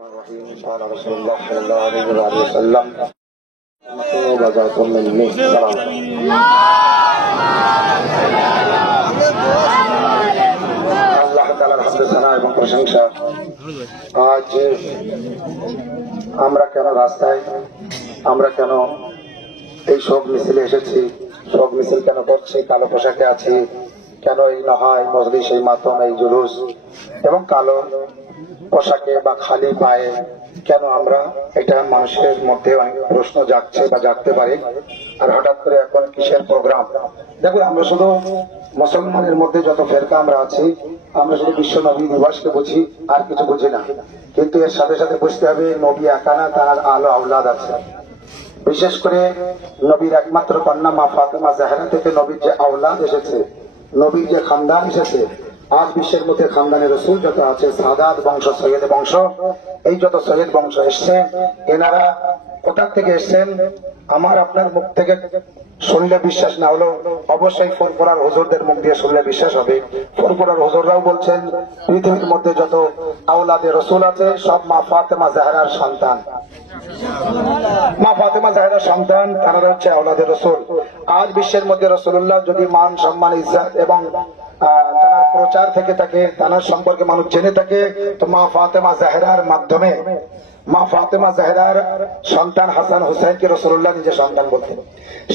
قال رسول الله صلى الله عليه وسلم আল্লাহ তাআলার হামদে সানা এবং প্রশংসা। আজ আমরা কেন রাস্তায়, আমরা কেন এই শোক মিছিলে এসেছি, শোক মিছিল কেন করছি, কালো পোশাকে আছি কেন, এই নহায় মজলিস, এই মাতম, এই জুলুস এবং কালো পোশাকে বা খালি পায়ে কেন আমরা, এটা মানুষের মধ্যে অনেক প্রশ্ন জাগছে বা জাগতে পারে। আর হঠাৎ করে এখন কিসের প্রোগ্রাম? দেখুন, আমরা শুধু মুসলমানের মধ্যে যত ফেরকা আমরা আছি, আমরা শুধু বিশ্ব নবী দিবসকে বুঝি, আর কিছু বুঝি না। কিন্তু এর সাথে সাথে বুঝতে হবে নবী একা না, তার আলো আওলাদ আছে। বিশেষ করে নবীর একমাত্র কন্যা মা ফাতেমা জাহরা থেকে নবীর যে আওলাদ এসেছে, নবীর যে খানদান এসেছে, আজ বিশ্বের মধ্যে খানদানে রসুল যত আছে, সাদাত বংশ, সৈয়দ বংশ, এই যত সৈয়দ বংশ এসছে, এনারা কোথা থেকে এসছেন আমার আপনার মুখ থেকে শুনলে বিশ্বাস না হলো অবশ্যই ফুরফুরার হুজুরদের মুখ দিয়ে শুনলে বিশ্বাস হবে। ফুরফুরার হুজুররাও বলছেন পৃথিবীর মধ্যে যত আওলাদে রসুল আছে সব মা ফাতেমা জাহরার সন্তান, মা ফাতেমা জাহরার সন্তান, তারা হচ্ছে আওলাদে রসুল। আজ বিশ্বের মধ্যে রসুল্লাহ যদি মান, সম্মান, ইজ্জত এবং তার প্রচার থেকে থাকে, তার সম্পর্কে মানুষ জেনে থাকে, তো মা ফাতেমা জাহরার মাধ্যমে, মা ফাতেমা জাহরার সন্তান হাসান হুসাইনকে রাসূলুল্লাহ নিজে সন্তান বলতেন।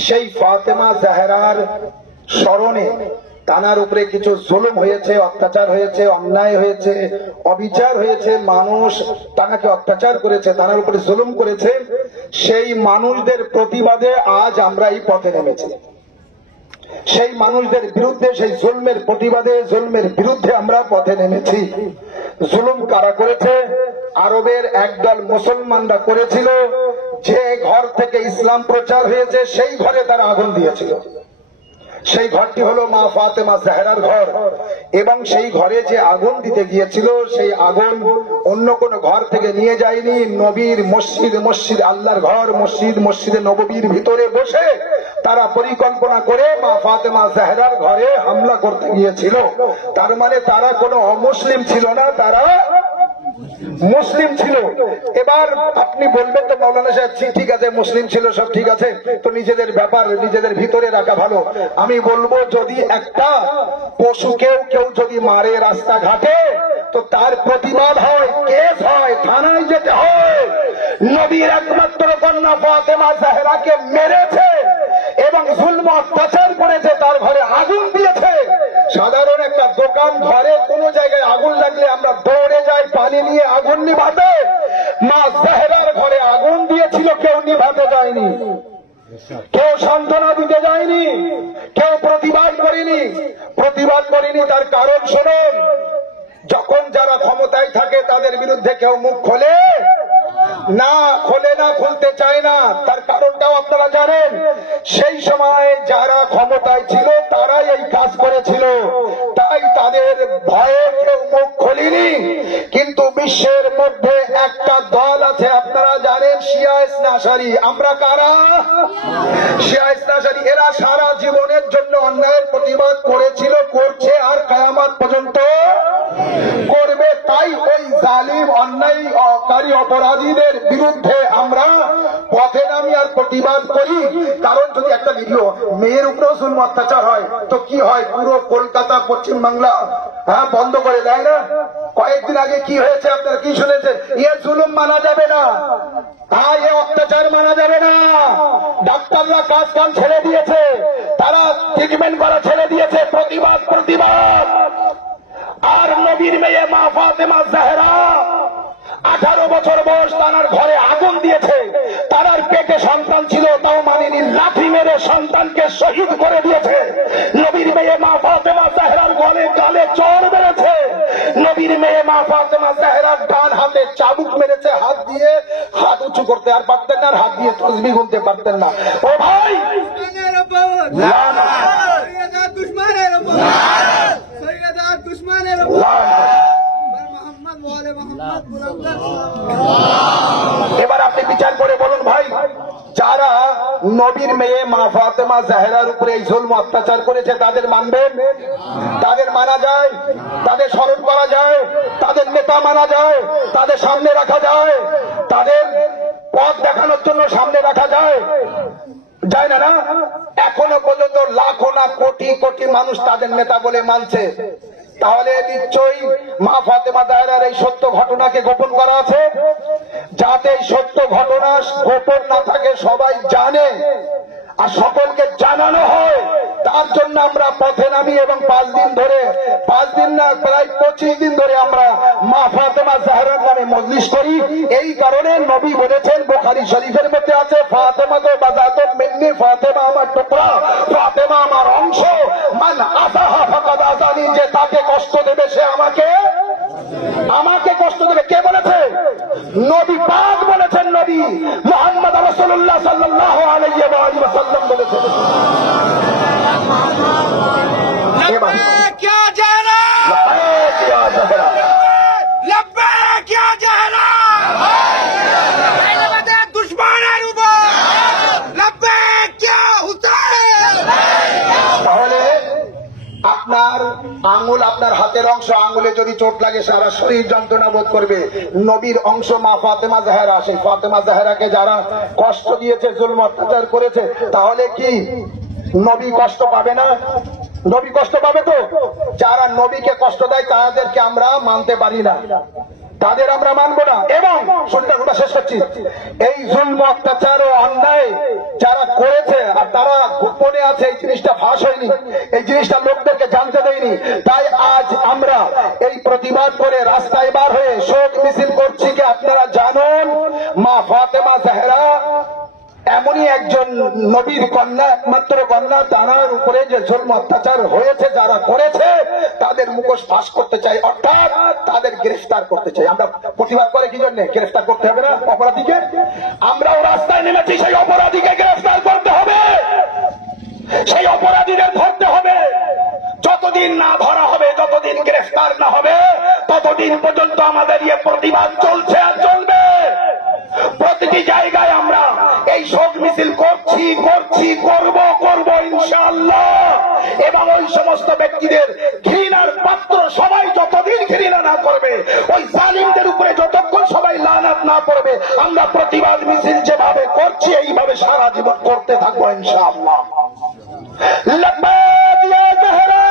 সেই ফাতেমা জাহরার স্মরণে তানার উপরে কিছু জুলুম হয়েছে, অত্যাচার হয়েছে, অন্যায় হয়েছে, অবিচার হয়েছে, মানুষ তানাকে অত্যাচার করেছে, তানার উপরে জুলুম করেছে। সেই মানুষদের প্রতিবাদে আজ আমরা এই পথে নেমেছি। সেই মানুষদের বিরুদ্ধে, সেই জুলমের প্রতিবাদে, জুলমের বিরুদ্ধে আমরা পথে নেমেছি। জুলুম কারা করেছে? আরবের একদল মুসলমানরা করেছিল। যে ঘর থেকে ইসলাম প্রচার হয়েছে সেই ঘরে তারা আগুন দিয়েছিল। সেই ঘরটি হলো মা ফাতেমা জাহরার ঘর, এবং সেই ঘরে যে আগুন দিতে গিয়েছিল সেই আগুন অন্য কোন ঘর থেকে নিয়ে যায়নি। নবীর মসজিদ, মসজিদ আল্লাহর ঘর, মসজিদ, মসজিদে নববীর ভিতরে বসে তারা পরিকল্পনা করে মা ফাতেমা জাহরার ঘরে হামলা করতে গিয়েছিল। তার মানে তারা কোনো অমুসলিম ছিল না, তারা মুসলিম ছিল। এবার আপনি বলবেন তো মৌলানা সাহেব ঠিক আছে, মুসলিম ছিল, সব ঠিক আছে, তো নিজেদের ব্যাপার নিজেদের ভিতরে রাখা ভালো। আমি বলবো, যদি একটা পশুকেও কেউ যদি মারে রাস্তাঘাটে, তো তার প্রতিবাদ হয়, কেস হয়, থানায় যেতে হয়। নবীর একমাত্র কন্যা ফাতেমা জাহরাকে মেরেছে এবং জুলম অত্যাচার করেছে, তার ঘরে আগুন দিয়েছে। সাধারণ একটা দোকান ঘরে কোন জায়গায় আগুন লাগলে আমরা দৌড়ে যাই পানি নিয়ে আগুন নিভাতে, মা জাহরার ঘরে আগুন দিয়েছিল, কেউ নিভাতে যায়নি, কেউ সান্ত্বনা দিতে যায়নি, কেউ প্রতিবাদ করেনি। প্রতিবাদ করেনি তার কারণ শোনেন, যখন যারা ক্ষমতায় থাকে তাদের বিরুদ্ধে কেউ মুখ খোলে না, খোলে না, খুলতে চায় না। তার কারণটাও আপনারা জানেন। সেই সময় যারা ক্ষমতায় ছিল তারাই এই কাজ করেছিল, তাই তাদের ভয়ে কেউ মুখ খোলেনি। কিন্তু বিশ্বের মধ্যে একটা দল আছে, আপনারা জানেন, শিয়া ইসনা আশারি। আমরা কারা? শিয়া ইসনা আশারি। এরা সারা জীবনের জন্য অন্যায়ের প্রতিবাদ করেছিল, করছে, আর কিয়ামত পর্যন্ত করবে। তাই ওই জালিম, অন্যায়কারী, অপরাধীদের বিরুদ্ধে আমরা পথে নামি আর প্রতিবাদ করি। কারণ যদি একটা মেয়ের উপরেও জুলম অত্যাচার হয় তো কি হয়? পুরো কলকাতা, পশ্চিম বাংলা বন্ধ করে দেয় না? কয়েকদিন আগে কি হয়েছে আপনারা কি শুনেছেন? এ জুলুম মানা যাবে না, এ অত্যাচার মানা যাবে না। ডাক্তাররা কাজ কাম ছেড়ে দিয়েছে, তারা ট্রিটমেন্ট করা ছেড়ে দিয়েছে। প্রতিবাদ, প্রতিবাদ। আর নবীর মেয়ে মা ফাতেমা জাহরা 18 বছর বয়স, তার ঘরে আগুন দিয়েছে। তার পেটে সন্তান ছিল, তাও মানেনি, লাঠি মেরে সন্তানকে শহীদ করে দিয়েছে। নবীর মেয়ে মা ফাতেমা জাহরার গালে চড় মেরেছে। নবীর মেয়ে মা ফাতেমা জাহরার ডান হাতে চাবুক মেরেছে। হাত দিয়ে হাত উঁচু করতে আর পারতেন না, আর হাত দিয়ে তসবিহ গুনতে পারতেন না। ও ভাই, এবার আপনি বিচার করে বলুন ভাই, যারা নবীর মেয়ে মা ফাতেমা জাহরার উপরে এই জুলম অত্যাচার করেছে, তাদের মানবেন? তাদের মানা যায়? তাদের স্মরণ করা যায়? তাদের নেতা মানা যায়? তাদের সামনে রাখা যায়? তাদের পথ দেখানোর জন্য সামনে রাখা যায়? যায় না, না? এখনো পর্যন্ত লাখো না কোটি কোটি মানুষ তাদের নেতা বলে মানছে। তাহলে নিশ্চয়ই মা ফাতেমা জাহরার এই সত্য ঘটনাকে গোপন করা আছে, যাতে এই সত্য ঘটনা গোপন না থাকে, সবাই জানে আর সকলকে জানানো হয়। তার জন্য আমরা পথে নামি এবং 5 দিন ধরে, 5 দিন না প্রায় 25 দিন ধরে আমরা মা ফাতেমা জাহরার নামে মজলিস করি। এই কারণে নবী বলেছেন, বুখারী শরীফের মধ্যে আছে, ফাতেমা তো বাজাতুম মিন্নি, ফাতেমা আমার টুকরা, ফাতেমা আমার অংশ, মান আসাহা ফাকাদ আযানি, যে তাকে কষ্ট দেবে সে আমাকে কষ্ট দেবে। কে বলেছে? নবী পাক বলেছেন, নবী মুহাম্মদ রাসূলুল্লাহ সাল্লাল্লাহু আলাইহি ওয়া সাল্লাম বলেছেন। लब्बैक या ज़हरा, लब्बैक या ज़हरा, लब्बैक या ज़हरा, আমাদের দুশমনের উপর लब्बैक या হুসাইন। তাহলে আপনার আঙ্গুল, আপনার হাতের অংশ, আঙ্গুলে যদি চোট লাগে সারা শরীর যন্ত্রণা বোধ করবে। নবীর অংশ মা ফাতেমা জাহরা, সেই ফাতেমা জাহরাকে যারা কষ্ট দিয়েছে, জুলম অত্যাচার করেছে, তাহলে কি নবী কষ্ট পাবে না? নবী কষ্ট পাবে তো? যারা নবীকে কষ্ট দেয় তাদেরকে আমরা মানতে পারি না, তাদের আমরা মানবো না। এবং শুনতে শেষ করছি, এই জুলম অত্যাচার ও অন্যায় যারা করেছে আর তারা গোপনে আছে, এই জিনিসটা ফাঁস হয়নি, এই জিনিসটা লোকদেরকে জানতে দেয়নি। তাই আজ আমরা এই প্রতিবাদ করে রাস্তায় বার হয়ে শোক মিছিল করছি। কি আপনারা জানেন, মা ফাতেমা জাহরা এমনই একজন নবীর কন্যা, একমাত্র কন্যা, তার উপরে যে জুলম অত্যাচার হয়েছে, যারা করেছে তাদের মুখোশ ফাঁস করতে চাই, অর্থাৎ তাদের গ্রেফতার করতে চাই। আমরা প্রতিবাদ করে কি জন্য? গ্রেফতার করতে হবে না অপরাধীকে? আমরাও রাস্তায় নেমেছি, সেই অপরাধীকে গ্রেফতার করতে হবে, সেই অপরাধীদের ধরতে হবে। যতদিন না ধরা হবে, যতদিন গ্রেফতার না হবে, ততদিন পর্যন্ত আমাদের এই প্রতিবাদ চলছে আর চলবে। প্রতিটি জায়গায় আমরা এই শোক মিছিল করব ইনশাআল্লাহ। এবং ওই সমস্ত ব্যক্তিদের ঘৃণার পাত্র সবাই যতদিন ঘৃণা না করবে, ওই জালিমদের উপরে যতক্ষণ সবাই লানাত না করবে, আমরা প্রতিবাদ মিছিল যেভাবে করছি এইভাবে সারা জীবন করতে থাকবো ইনশাআল্লাহ। লব্বৈক ইয়া জাহরা,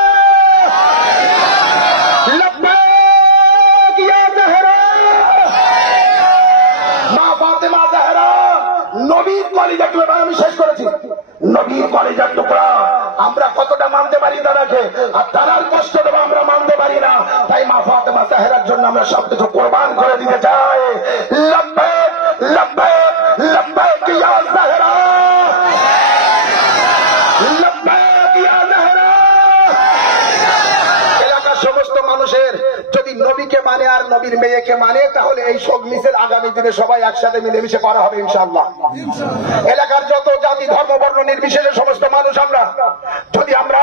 লব্বৈক ইয়া জাহরা। মা ফাতেমা জাহরা নবীর কলিজার টুকরা, আমি শেষ করেছি, নবীর কলিজার টুকরা। আমরা কতটা মানতে পারি তারাকে, আর তারার কষ্ট দেবো আমরা মানতে পারি না। তাই মা ফাতেমা জাহরার জন্য আমরা সবকিছু কোরবান করে দিতে চাই। লব্বৈক লব্বৈক লব্বৈক ইয়া জাহরা, লব্বৈক ইয়া জাহরা। এলাকার সমস্ত মানুষের যদি নবীকে মানে আর নবীর মেয়েকে মানে, তাহলে এই শোক মিছিল আগামী দিনে সবাই একসাথে মিলেমিশে করা হবে ইনশাআল্লাহ। এলাকার যত জাতি ধর্ম বর্ণ নির্বিশেষে সমস্ত মানুষ আমরা যদি আমরা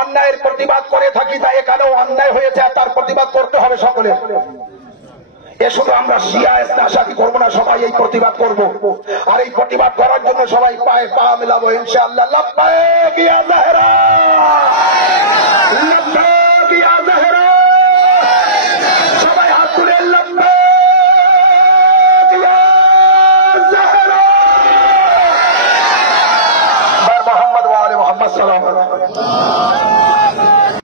অন্যায়ের প্রতিবাদ করে থাকি, তা এখানেও অন্যায় হয়েছে আর তার প্রতিবাদ করতে হবে সকলে। এ শুধু আমরা শিয়া ইসলামী করবো না, সবাই এই প্রতিবাদ করব। আর এই প্রতিবাদ করার জন্য সবাই পায়ে পা মেলাবো ইনশাআল্লাহ। লব্বৈক ইয়া জাহরা, লব্বৈক ইয়া